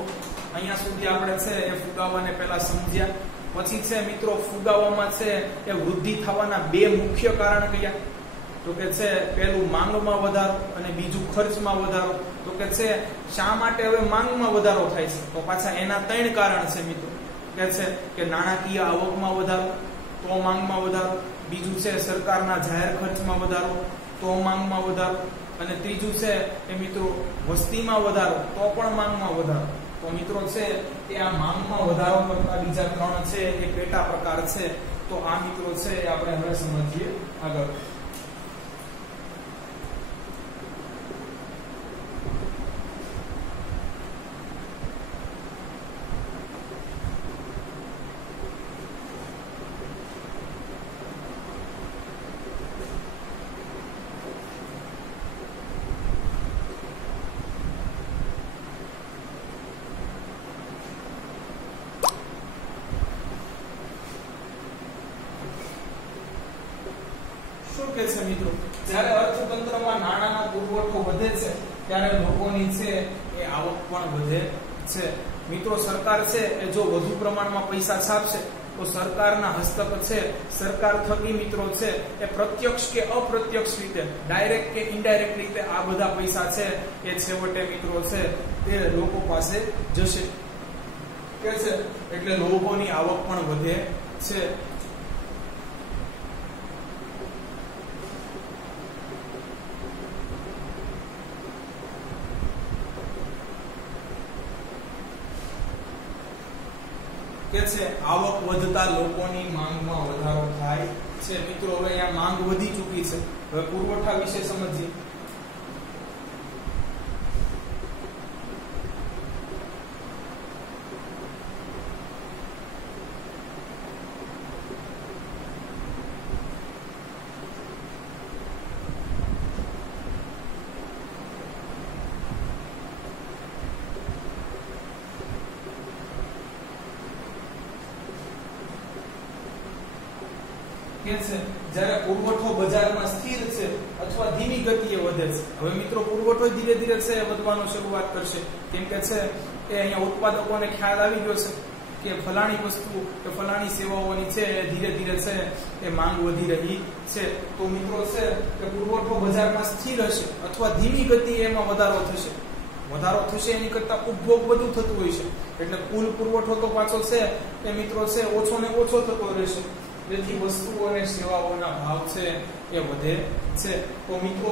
અહીંયા સુધી આપણે છે એ ફુગાવાને પહેલા સમજ્યા. પછી છે મિત્રો ફુગાવામાં છે એ વૃદ્ધિ થવાના બે મુખ્ય કારણ કયા? તો કે છે પહેલું માંગમાં વધારો અને બીજું ખર્ચમાં વધારો. તો કે છે શા માટે હવે માંગમાં વધારો થાય છે? તો પાછા એના 3 કારણ છે મિત્રો. કે છે કે નાણાકીય આવકમાં વધારો તો માંગમાં વધારો, બીજું છે સરકારના જાહેર ખર્ચમાં વધારો તો માંગમાં વધારો, અને ત્રીજું છે એ મિત્રો વસ્તીમાં વધારો તો પણ માંગમાં વધારો. તો મિત્રો છે એ આ માંગમાં વધારો કરતા બીજા 3 છે એ પેટા પ્રકાર છે. તો આ મિત્રો છે આપણે હવે સમજીએ આગળ. કે છે મિત્રો જ્યારે અર્થતંત્રમાં નાણાંનો પુરવઠો વધે છે ત્યારે લોકોની છે એ આવક પણ વધે છે. મિત્રો સરકાર છે એ જો વધુ પ્રમાણમાં પૈસા છાપશે તો સરકારના હસ્તક છે સરકાર થકી મિત્રો છે એ પ્રત્યક્ષ કે અપ્રત્યક્ષ રીતે, ડાયરેક્ટ કે ઇનડાયરેક્ટ રીતે આ બધા પૈસા છે એ છેવટે મિત્રો છે એ લોકો પાસે જશે. કે છે એટલે લોકોની આવક પણ વધે છે. કે છે આવક વધતા લોકોની માંગમાં વધારો થાય છે. મિત્રો હવે અહીંયા માંગ વધી ચૂકી છે, હવે પુરવઠા વિશે સમજીએ. જ્યારે પુરવઠો બજારમાં સ્થિર છે અથવા ધીમી ગતિએ વધે છે. હવે મિત્રો પુરવઠો ધીરે ધીરે છે વધવાનો શરૂઆત કરશે, કેમ કે છે એ અહીંયા ઉત્પાદકોને ખ્યાલ આવી ગયો છે કે ફલાણી વસ્તુ કે ફલાણી સેવાઓની છે ધીરે ધીરે છે એ માંગ વધી રહી છે, તો મિત્રો છે કે પુરવઠો બજારમાં સ્થિર હશે અથવા ધીમી ગતિએ એમાં વધારો થશે એની કરતા ઉપભોગ વધુ થતું હોય છે, એટલે કુલ પુરવઠો તો પાછો છે એ મિત્રો છે ઓછો ને ઓછો થતો રહેશે, તેથી વસ્તુઓ અને સેવાઓના ભાવ છે એ વધે છે। તો મિત્રો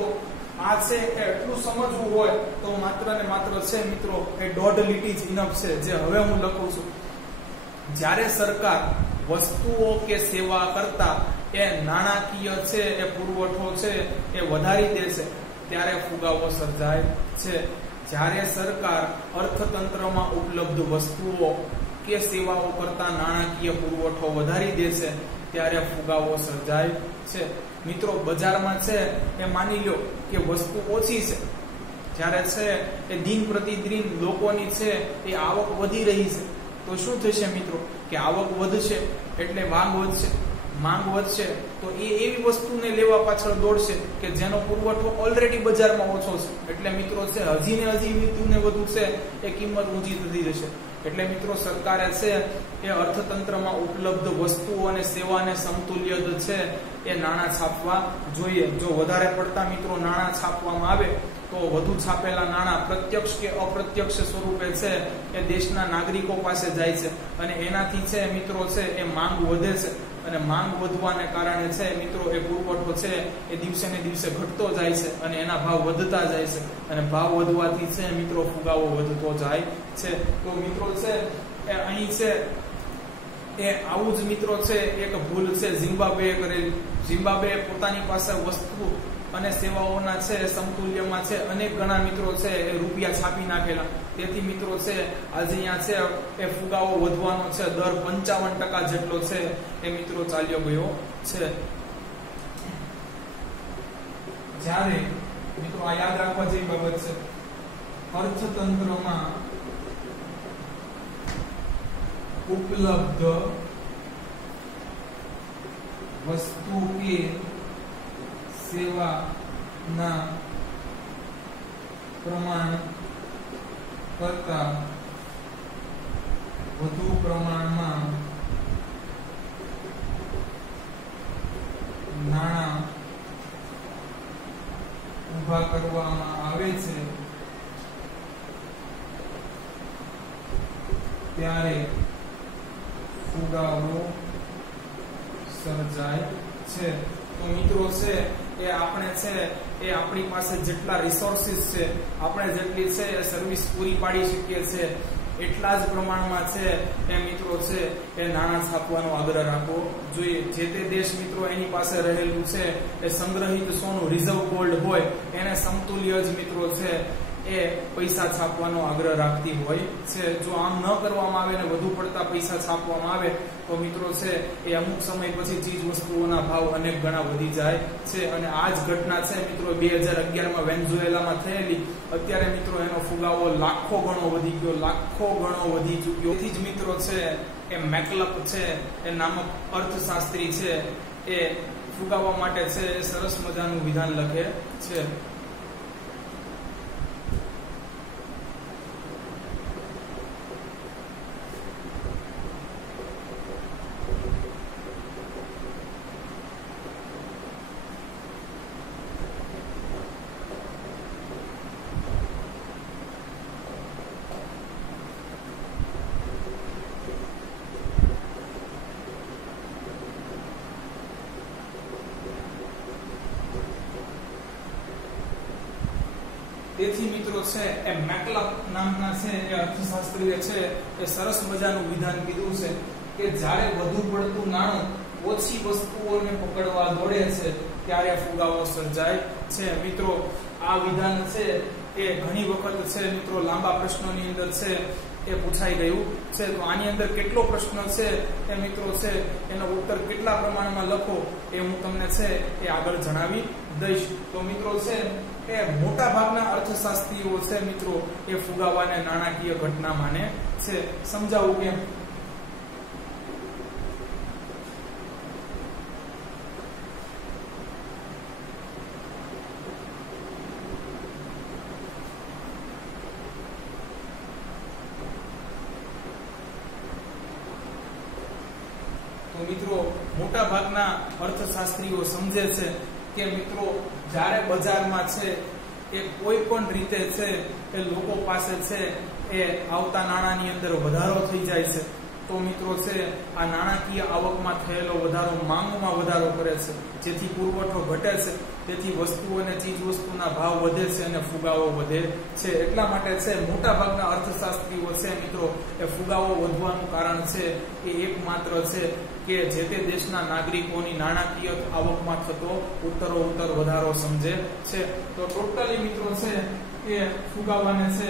આ છે એ એટલું સમજવું હોય તો માત્ર ને માત્ર છે મિત્રો એ 1.5 લીટી જ ઇનફ છે, જે હવે હું લખું છું। જ્યારે સરકાર વસ્તુઓ કે સેવા કરતા એ નાણાકીય છે એ પુરવઠો છે એ વધારી દે છે ત્યારે ફુગાવો સર્જાય છે। જ્યારે સરકાર અર્થતંત્રમાં ઉપલબ્ધ વસ્તુઓ કે સેવાઓ કરતા નાણાકીય પુરવઠો વધારી દે છે ત્યારે ફુગાવો સર્જાય છે। મિત્રો બજારમાં છે એ માની લો કે વસ્તુ ઓછી છે, જ્યારે છે એ દિન પ્રતિદિન લોકોની છે એ આવક વધી રહી છે, તો શું થશે મિત્રો કે આવક વધશે એટલે માંગ વધશે તો એ એવી વસ્તુને લેવા પાછળ દોડશે કે જેનો પુરવઠો ઓલરેડી બજારમાં ઓછો છે, એટલે મિત્રો છે હજી ને વધુ છે એ કિંમત ઊંચી થતી જશે। એટલે મિત્રો સરકારે છે એ અર્થતંત્રમાં ઉપલબ્ધ વસ્તુઓ અને સેવાને સમતુલ્ય છે એ નાણાં છાપવા જોઈએ। જો વધારે પડતા મિત્રો નાણાં છાપવામાં આવે તો વધુ છાપેલા નાણાં પ્રત્યક્ષ કે અપ્રત્યક્ષ સ્વરૂપે છે એ દેશના નાગરિકો પાસે જાય છે અને એનાથી છે મિત્રો છે એ માંગ વધે છે અને માંગ વધવાને કારણે છે મિત્રો એ પુરવઠો છે એ દિવસે ને દિવસે ઘટતો જાય છે અને એના ભાવ વધતા જાય છે અને ભાવ વધવાથી છે મિત્રો ફુગાવો વધતો જાય છે। તો મિત્રો છે એ અહીં છે એ આવું જ મિત્રો છે એક ભૂલ છે ઝિમ્બાબ્વેએ કરેલી। ઝિમ્બાબ્વે પોતાની પાસે વસ્તુ અને સેવાઓના છે સમતુલ્યમાં છે અનેક ગણા મિત્રો છે એ રૂપિયા છાપી નાખેલા, તેથી મિત્રો છે આજે અહીંયા છે એ ફુગાવો વધવાનો છે દર 55% જેટલો છે એ મિત્રો ચાલ્યો ગયો છે। જ્યારે મિત્રો આ યાદ રાખવા જેવી બાબત છે, અર્થતંત્રમાં ઉપલબ્ધ વસ્તુ કે સેવાના પ્રમાણ કરતા વધુ પ્રમાણમાં નાણાં ઊભા કરવામાં આવે છે ત્યારે ફુગાવો સર્જાય છે। તો મિત્રો છે એ આપણે છે એ આપણી પાસે જેટલા રિસોર્સિસ છે, આપણે જેટલી છે એ સર્વિસ પૂરી પાડી શકીએ છે એટલા જ પ્રમાણમાં છે એ મિત્રો છે એ નાણાં છાપવાનો આગ્રહ રાખવો જોઈએ। જે તે દેશ મિત્રો એની પાસે રહેલું છે એ સંગ્રહિત સોનું રિઝર્વ ગોલ્ડ હોય એને સમતુલ્ય જ મિત્રો છે એ પૈસા છાપવાનો આગ્રહ રાખતી હોય છે। જો આમ ન કરવામાં આવે ને વધુ પડતા પૈસા છાપવામાં આવે તો મિત્રો છે એ અમુક સમય પછી ચીજ વસ્તુઓના ભાવ અનેક ગણા વધી જાય છે અને આ જ ઘટના છે મિત્રો 2011માં વેનેઝુએલામાં થયેલી। અત્યારે મિત્રો એનો ફુગાવો લાખો ગણો વધી ચૂક્યો। તેથી જ મિત્રો છે એ મેકલપ છે એ નામક અર્થશાસ્ત્રી છે એ ફુગાવા માટે છે એ સરસ મજાનું વિધાન લખે છે। તેથી મિત્રો છે એ મેકલપ નામના છે એ અર્થશાસ્ત્રીએ છે એ સરસ મજાનું વિધાન કીધું છે કે જ્યારે વધુ પડતું નાણું ઓછી વસ્તુઓને પકડવા દોડે છે ત્યારે ફુગાવો સર્જાય છે। મિત્રો આ વિધાન છે એ ઘણી વખત છે મિત્રો લાંબા પ્રશ્નોની અંદર છે એ પૂછાઈ ગયું છે। તો આની અંદર કેટલો પ્રશ્ન છે એ મિત્રો છે એનો ઉત્તર કેટલા પ્રમાણમાં લખો એ હું તમને છે એ આગળ જણાવી દઈશ। તો મિત્રો છે એ મોટા ભાગના અર્થશાસ્ત્રીઓ છે મિત્રો એ ફુગાવાને નાણાકીય ઘટના માને છે। સમજાવું કેમ? તો મિત્રો મોટા ભાગના અર્થશાસ્ત્રીઓ સમજે છે કે મિત્રો જ્યારે બજારમાં છે એ કોઈ પણ રીતે છે એ લોકો પાસે છે એ આવતા નાણાંની અંદર વધારો થઈ જાય છે, તો મિત્રો છે આ નાણાકીય આવકમાં થયેલો વધારો માંગમાં વધારો કરે છે, જેથી પુરવઠો ઘટે છે, તેથી વસ્તુઓ અને ચીજ વસ્તુના ભાવ વધે છે અને ફુગાવો વધે છે. એટલા માટે છે મોટા ભાગના અર્થશાસ્ત્રીઓ છે મિત્રો એ ફુગાવો વધવાનું કારણ છે એ એકમાત્ર છે કે જે તે દેશના નાગરિકોની નાણાકીય આવકમાં થતો ઉત્તરોત્તર વધારો સમજે છે. તો ટોટલી મિત્રો છે એ ફુગાવાને છે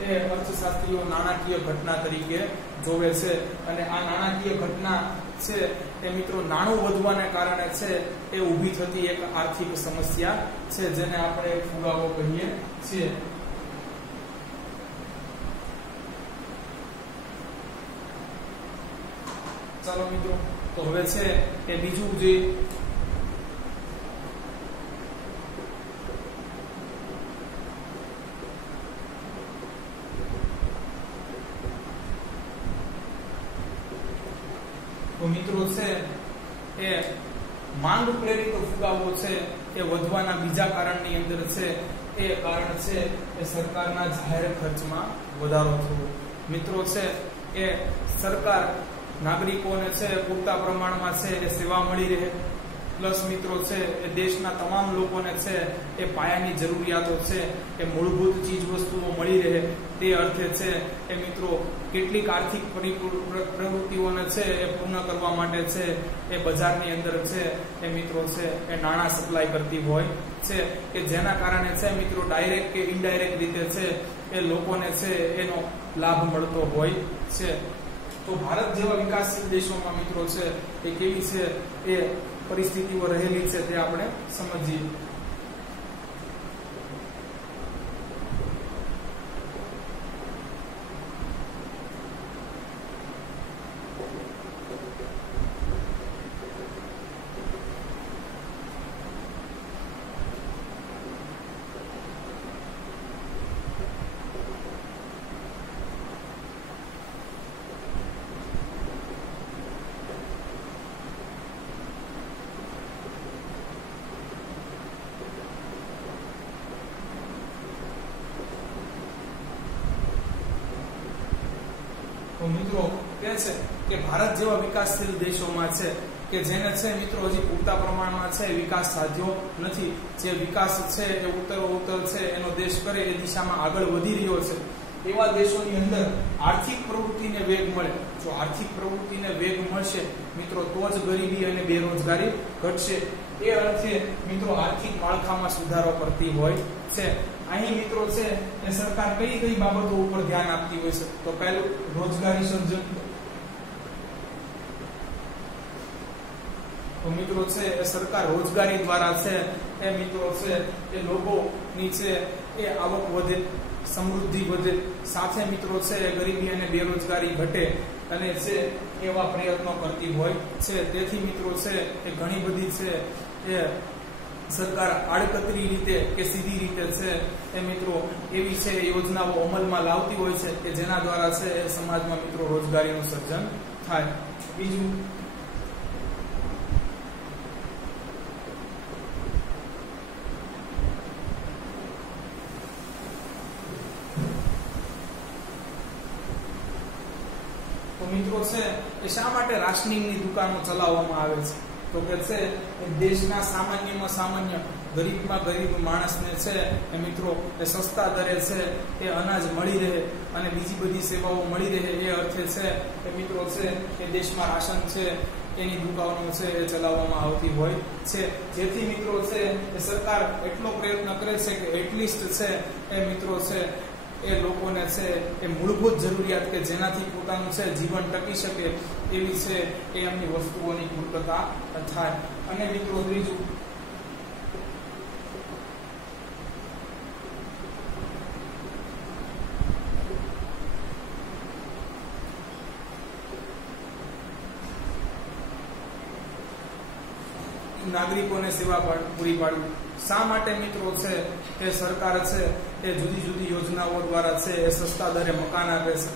એ અર્થશાસ્ત્રીઓ નાણાકીય ઘટના તરીકે જોવે છે, અને આ નાણાકીય ઘટના છે એ મિત્રો નાણું વધવાને કારણે છે એ ઊભી થતી એક આર્થિક સમસ્યા છે, જેને આપણે ફુગાવો કહીએ છીએ. ચાલો મિત્રો, તો હવે છે એ બીજું જે તો મિત્રો છે એ માંગ પ્રેરિત ફુગાવો છે એ વધવાના બીજા કારણની અંદર છે એ કારણ છે એ સરકારના જાહેર ખર્ચમાં વધારો થવો. મિત્રો છે એ સરકાર નાગરિકોને છે પૂરતા પ્રમાણમાં છે એ સેવા મળી રહે, પ્લસ મિત્રો છે એ દેશના તમામ લોકોને છે એ પાયાની જરૂરિયાતો છે એ મૂળભૂત ચીજ વસ્તુઓ મળી રહે, તે અર્થે છે એ મિત્રો કેટલીક આર્થિક પ્રવૃત્તિઓને છે એ પૂર્ણ કરવા માટે છે એ બજારની અંદર છે એ મિત્રો છે એ નાણાં સપ્લાય કરતી હોય છે, કે જેના કારણે છે મિત્રો ડાયરેક્ટ કે ઇનડાયરેક્ટ રીતે છે એ લોકોને છે એનો લાભ મળતો હોય છે. તો ભારત જેવા વિકાસશીલ દેશોમાં મિત્રો છે એ કેવી છે એ પરિસ્થિતિઓ રહેલી છે તે આપણે સમજીએ. તો મિત્રો કહે છે કે ભારત જેવા વિકાસશીલ દેશોમાં છે કે જેને છે મિત્રો હજી પૂરતા પ્રમાણમાં છે વિકાસ સાધ્યો નથી, જે વિકાસ છે એ ઉત્તરોત્તર છે એનો દેશ કરે એ દિશામાં આગળ વધી રહ્યો છે, એવા દેશોની અંદર આર્થિક પ્રવૃત્તિને વેગ મળે. જો આર્થિક પ્રવૃત્તિને વેગ મળશે મિત્રો તો જ ગરીબી અને બેરોજગારી ઘટશે. એ અર્થે મિત્રો આર્થિક માળખામાં સુધારો કરતી હોય છે. અહીં મિત્રો છે એ સરકાર કઈ કઈ બાબતો ઉપર ધ્યાન આપતી હોય છે? તો પહેલું રોજગારી સર્જન. તો મિત્રો છે એ સરકાર રોજગારી દ્વારા છે એ મિત્રો છે એ લોકોની છે એ આવક વધે, સમૃદ્ધિ વધે, સાથે મિત્રો છે ગરીબી અને બેરોજગારી ઘટે અને છે એવા પ્રયત્નો કરતી હોય છે. તેથી મિત્રો છે એ ઘણી બધી છે એ સરકાર આડકતરી રીતે કે સીધી રીતે છે એ મિત્રો એવી છે યોજનાઓ અમલમાં લાવતી હોય છે કે જેના દ્વારા છે એ સમાજમાં મિત્રો રોજગારીનું સર્જન થાય. બીજું મિત્રો છે એ શા માટે રાશનિંગની દુકાનો ચલાવવામાં આવે છે? તો કે છે દેશના સામાન્યમાં સામાન્ય ગરીબમાં ગરીબ માણસને છે એ મિત્રો એ સસ્તા દરે છે એ અનાજ મળી રહે અને બીજી બધી સેવાઓ મળી રહે એ અર્થે છે એ મિત્રો છે એ દેશમાં રાશન છે એની દુકાનો છે એ ચલાવવામાં આવતી હોય છે. જેથી મિત્રો છે એ સરકાર એટલો પ્રયત્ન કરે છે કે એટલીસ્ટ છે એ મિત્રો છે એ લોકોને છે એ મૂળભૂત જરૂરિયાત કે જેનાથી પોતાનું છે જીવન ટકી શકે એવી છે એ એમની વસ્તુઓની પૂર્તતા થાય. અને મિત્રો ત્રીજું નાગરિકોને સેવા પૂરી પાડવી. શા માટે મિત્રો છે એ સરકાર છે એ જુદી જુદી યોજનાઓ દ્વારા છે એ સસ્તા દરે મકાન આપે છે,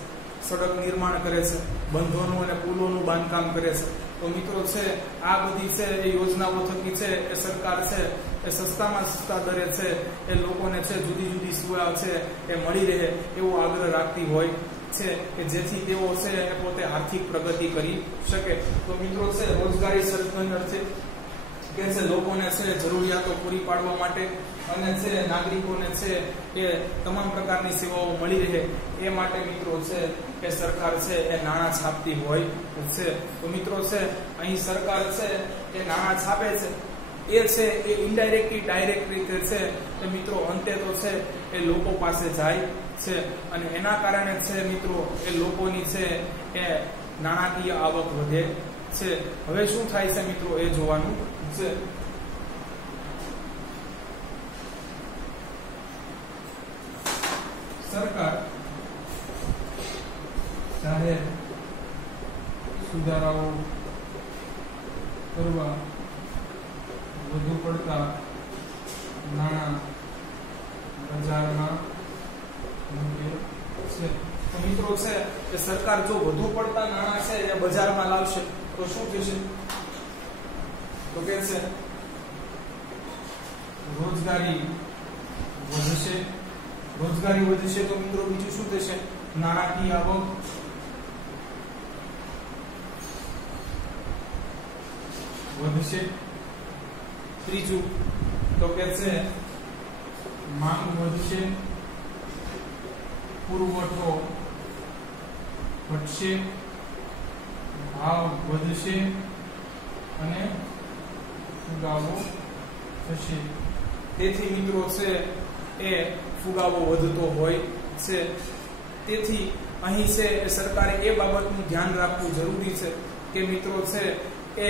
સડક નિર્માણ કરે છે, બંધોનું અને પુલોનું બાંધકામ કરે છે. તો મિત્રો છે આ બધી છે એ યોજનાઓ થકી છે એ સરકાર છે એ સસ્તામાં સસ્તા દરે છે એ લોકોને છે જુદી જુદી સુવિધા છે એ મળી રહે એવો આગ્રહ રાખતી હોય છે કે જેથી તેઓ છે એ પોતે આર્થિક પ્રગતિ કરી શકે. તો મિત્રો છે રોજગારી સર્જન અર્થે કે છે લોકોને છે જરૂરિયાતો પૂરી પાડવા માટે અને છે નાગરિકોને છે એ તમામ પ્રકારની સેવાઓ મળી રહે એ માટે મિત્રો છે કે સરકાર છે એ નાણાં છાપતી હોય છે. તો મિત્રો છે અહીં સરકાર છે એ નાણાં છાપે છે એ છે એ ઇનડાયરેક્ટલી ડાયરેક્ટ રીતે છે એ મિત્રો અંતે તો છે એ લોકો પાસે જાય છે અને એના કારણે છે મિત્રો એ લોકોની છે એ નાણાકીય આવક વધે છે. હવે શું થાય છે મિત્રો એ જોવાનું છે. સરકાર જાહેર સુધારાઓ કરવા વધુ પડતા નાણાં બજારમાં મૂકે છે. તો મિત્રો છે કે સરકાર જો વધુ પડતા નાણાં છે એ બજારમાં લાવશે તો શું થશે? તો કે છે રોજગારી વધશે. રોજગારી વધશે તો મિત્રો બીજું શું થશે? નાણાકીય આવક વધશે. ત્રીજું તો કે છે માંગ વધશે, પુરવઠો ઘટશે, ભાવ વધશે અને ફુગાવો થશે. તેથી મિત્રો છે એ ફુગાવો વધતો હોય છે. તેથી અહીં છે એ સરકારે એ બાબતનું ધ્યાન રાખવું જરૂરી છે કે મિત્રો છે એ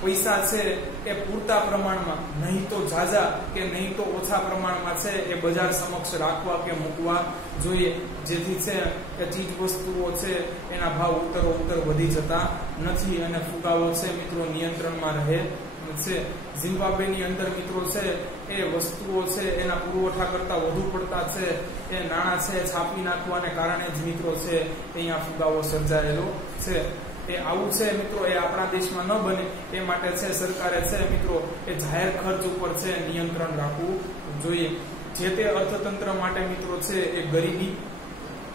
પૈસા છે એ પૂરતા પ્રમાણમાં, નહીં તો ઝાઝા કે નહીં તો ઓછા પ્રમાણમાં છે એ બજાર સમક્ષ રાખવા કે મૂકવા જોઈએ, જેથી છે એ ચીજ વસ્તુઓ છે એના ભાવ ઉત્તરોત્તર વધી જતા નથી અને ફુગાવો છે મિત્રો નિયંત્રણમાં રહે છે. ઝિમ્બાબ્વેની અંદર મિત્રો છે એ વસ્તુઓ છે એના પુરવઠા કરતા વધુ પડતા છે એ નાણાં છે છાપી નાખવાને કારણે જ મિત્રો છે અહીંયા ફુગાવો સર્જાયેલો છે. એ આવું છે મિત્રો એ આપણા દેશમાં ન બને એ માટે છે સરકારે છે મિત્રો એ જાહેર ખર્ચ ઉપર છે નિયંત્રણ રાખવું જોઈએ. જે તે અર્થતંત્ર માટે મિત્રો છે એ ગરીબી,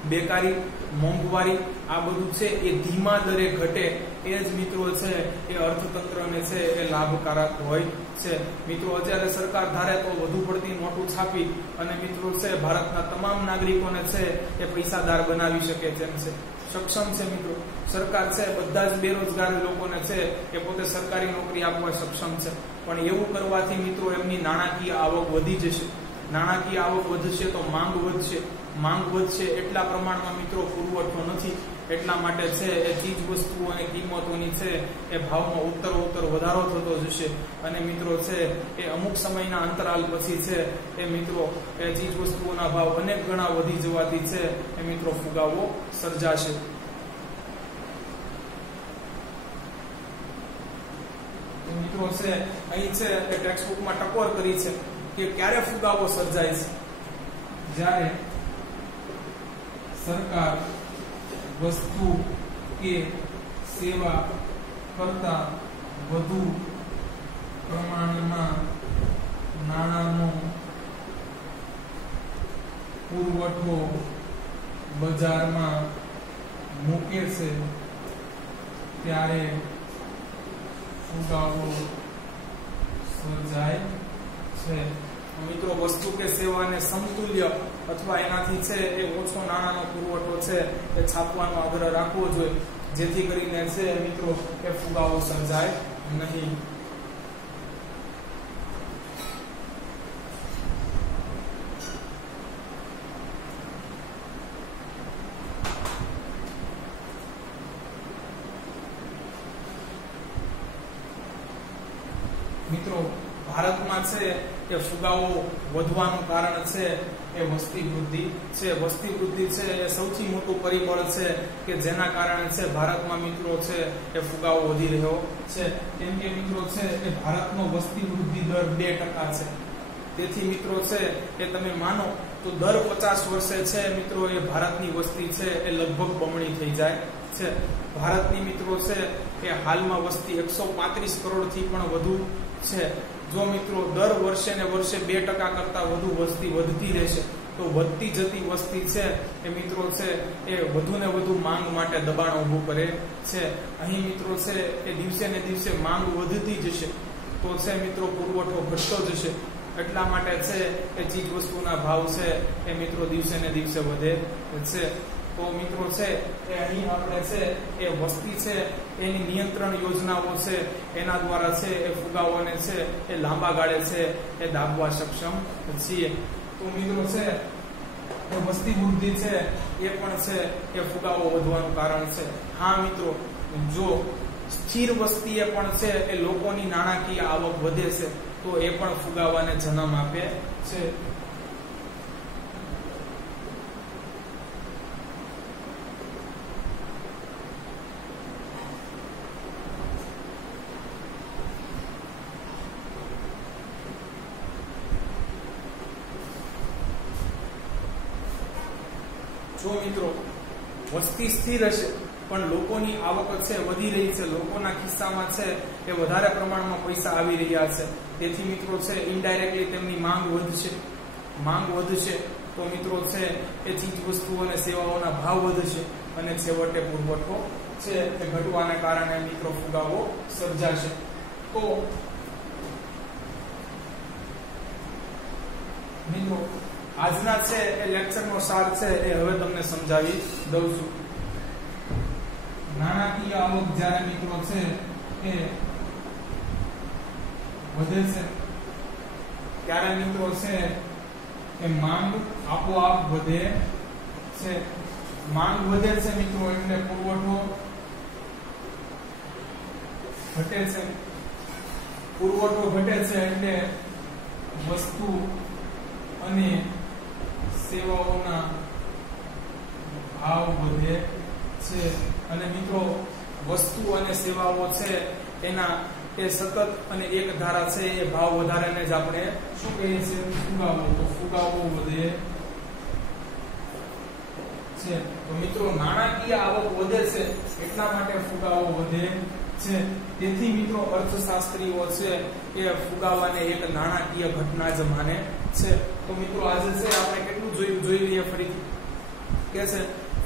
બેકારી, મોંઘવારી આ બધું છે એ ધીમા દરે ઘટે એ જ મિત્રો છે એ અર્થતંત્રને છે એ લાભકારક હોય છે. મિત્રો અત્યારે સરકાર ધારે તો વધુ પડતી નોટો છાપી અને મિત્રો છે ભારતના તમામ નાગરિકોને છે એ પૈસાદાર બનાવી શકે તેમ છે, સક્ષમ છે. મિત્રો સરકાર છે બધા જ બેરોજગાર લોકોને છે એ પોતે સરકારી નોકરી આપવા સક્ષમ છે, પણ એવું કરવાથી મિત્રો એમની નાણાકીય આવક વધી જશે. નાણાકીય આવક વધશે તો માંગ વધશે, માંગ વધશે એટલા પ્રમાણમાં મિત્રો પુરવઠો નથી, એટલા માટે છે એ ચીજ વસ્તુઓ અને કિંમતોની છે એ ભાવમાં ઉત્તરોત્તર વધારો થતો જશે અને મિત્રો છે એ અમુક સમયના અંતરાલ પછી છે એ મિત્રો એ ચીજ વસ્તુઓના ભાવ અનેક ગણા વધી જવાથી છે એ મિત્રો ફુગાવો સર્જાશે. મિત્રો છે અહીં છે એ ટેક્સ્ટ બુકમાં ટકોર કરી છે કે ક્યારે ફુગાવો સર્જાય છે? જ્યારે સરકાર વસ્તુ કે સેવા કરતા વધુ પ્રમાણમાં નાણાંનો પુરવઠો બજારમાં મૂકે છે ત્યારે ફુગાવો સર્જાય છે. મિત્રો વસ્તુ કે સેવાને સમતુલ્ય અથવા એનાથી છે એ ઓછો નાણાંનો પુરવઠો છે એ છાપવાનો આગ્રહ રાખવો જોઈએ, જેથી કરીને છે મિત્રો એ ફુગાવો સર્જાય નહીં. મિત્રો ભારતમાં છે કે ફુગાવો વધવાનું કારણ છે એ વસ્તી વૃદ્ધિ છે. વસ્તી વૃદ્ધિ છે એ સૌથી મોટું પરિબળ છે કે જેના કારણે છે ભારતમાં મિત્રો છે એ ફુગાવો વધી રહ્યો છે. કેમ કે મિત્રો છે એ ભારતનો વસ્તી વૃદ્ધિ દર 2% છે. તેથી મિત્રો છે એ તમે માનો તો દર 50 વર્ષે છે મિત્રો એ ભારતની વસ્તી છે એ લગભગ બમણી થઈ જાય છે. ભારતની મિત્રો છે એ હાલમાં વસ્તી 135 કરોડથી પણ વધુ છે. જો મિત્રો દર વર્ષે ને વર્ષે 2% કરતા વધુ વસ્તી વધતી રહેશે તો વધતી જતી વસ્તી છે એ મિત્રો છે એ વધુ ને વધુ માંગ માટે દબાણ ઊભું કરે છે. અહીં મિત્રો છે એ દિવસે ને દિવસે માંગ વધતી જશે તો છે મિત્રો પુરવઠો ઘટતો જશે. એટલા માટે છે એ ચીજ વસ્તુના ભાવ છે એ મિત્રો દિવસે ને દિવસે વધે છે. તો મિત્રો છે એ અહીં આપણે છે એ વસ્તી છે એની નિયંત્રણ યોજનાઓ છે એના દ્વારા છે એ ફુગાઓને છે એ લાંબા ગાળે છે એ દાબવા સક્ષમ છીએ. તો મિત્રો છે એ વસ્તી વૃદ્ધિ છે એ પણ છે એ ફુગાવો વધવાનું કારણ છે. હા મિત્રો, જો સ્થિર વસ્તીએ પણ છે એ લોકોની નાણાકીય આવક વધે છે તો એ પણ ફુગાવાને જન્મ આપે છે. જો મિત્રો વસ્તી સ્થિર હશે પણ લોકોની આવક છે વધી રહી છે, લોકોના ખિસ્સામાં છે એ વધારે પ્રમાણમાં પૈસા આવી રહ્યા છે, તેથી મિત્રો છે ઇનડાયરેક્ટલી તેમની માંગ વધશે તો મિત્રો છે એ ચીજ વસ્તુઓ અને સેવાઓના ભાવ વધશે અને છેવટે પુરવઠો છે એ ઘટવાના કારણે મિત્રો ફુગાવો સર્જાશે. તો મિત્રો આજના છે એ લેક્ચરનો સાર છે એ હવે તમને સમજાવી દઉં છું. નાણાકીય આવક જ્યારે મિત્રો છે એ વધે છે ત્યારે મિત્રો છે એ માંગ આપોઆપ વધે છે. માંગ વધે છે મિત્રો એટલે પુરવઠો ઘટે છે. પુરવઠો ઘટે છે એટલે વસ્તુ અને સેવાઓના ભાવ વધે છે. અને મિત્રો વસ્તુ અને સેવાઓ છે એના એ સતત અને એક ધારા છે એ ભાવ વધારાને જ આપણે શું કહીએ છીએ? ફુગાવો. તો ફુગાવો વધે છે. તો મિત્રો નાણાકીય આવક વધે છે એટલા માટે ફુગાવો વધે છે. તેથી મિત્રો અર્થશાસ્ત્રીઓ છે એ ફુગાવાને એક નાણાકીય ઘટના જ માને છે. તો મિત્રો આજે છે આપણે કેટલું જોઈ લઈએ ફરીથી કે છે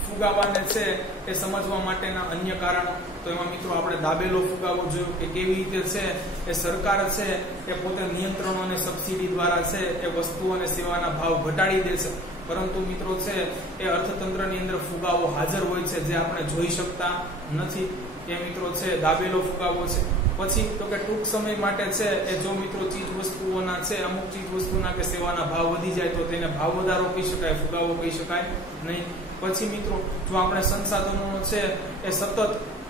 ફુગાવાને છે એ સમજવા માટેના અન્ય કારણો. તો એમાં મિત્રો આપણે દાબેલો ફુગાવો જોયો કે કેવી રીતે છે એ સરકાર છે એ પોતે નિયંત્રણો અને સબસિડી દ્વારા છે એ વસ્તુઓ અને સેવાના ભાવ ઘટાડી દે છે, પરંતુ મિત્રો છે એ અર્થતંત્રની અંદર ફુગાવો હાજર હોય છે જે આપણે જોઈ શકતા નથી. એ મિત્રો છે દાબેલો ફુગાવો છે. પછી તો કે ટૂંક સમય માટે છે એ જો મિત્રો ચીજ વસ્તુઓના છે અમુક ચીજ વસ્તુના કે સેવાના ભાવ વધી જાય તો તેને ભાવ વધારો કહી શકાય, ફુગાવો કહી શકાય નહીં. પછી મિત્રો જો આપણે સંસાધનોનો છે એ સતત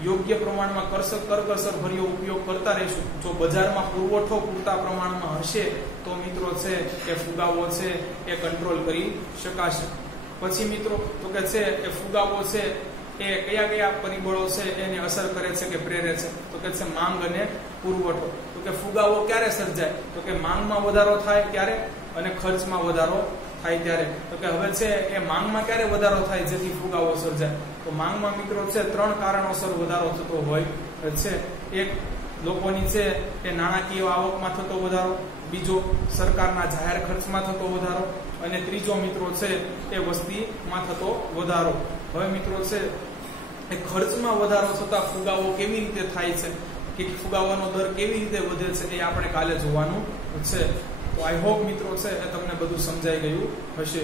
યોગ્ય પ્રમાણમાં કરકસર ભર્યો ઉપયોગ કરતા રહીશું, જો બજારમાં પુરવઠો પૂરતા પ્રમાણમાં હશે તો મિત્રો છે એ ફુગાવો છે એ કંટ્રોલ કરી શકાશે. પછી મિત્રો તો કે છે એ ફુગાવો છે એ કયા પરિબળો છે એને અસર કરે છે કે પ્રેરે છે? તો કે છે માંગ અને પુરવઠો. તો કે ફુગાવો ક્યારે સર્જાય? તો કે માંગમાં વધારો થાય ત્યારે અને ખર્ચમાં વધારો થાય ત્યારે. તો કે હવે છે એ માંગમાં ક્યારે વધારો થાય જેથી ફુગાવો સર્જાય? તો માંગમાં મિત્રો છે 3 કારણોસર વધારો થતો હોય છે. એક, લોકોની છે એ નાણાકીય આવકમાં થતો વધારો, બીજો સરકારના જાહેર ખર્ચમાં થતો વધારો અને ત્રીજો મિત્રો છે એ વસ્તીમાં થતો વધારો. હવે મિત્રો છે એ ખર્ચમાં વધારો થતા ફુગાવો કેવી રીતે થાય છે કે ફુગાવાનો દર કેવી રીતે વધે છે એ આપણે કાલે જોવાનું છે. તો આઈ હોપ મિત્રો છે એ તમને બધું સમજાઈ ગયું હશે.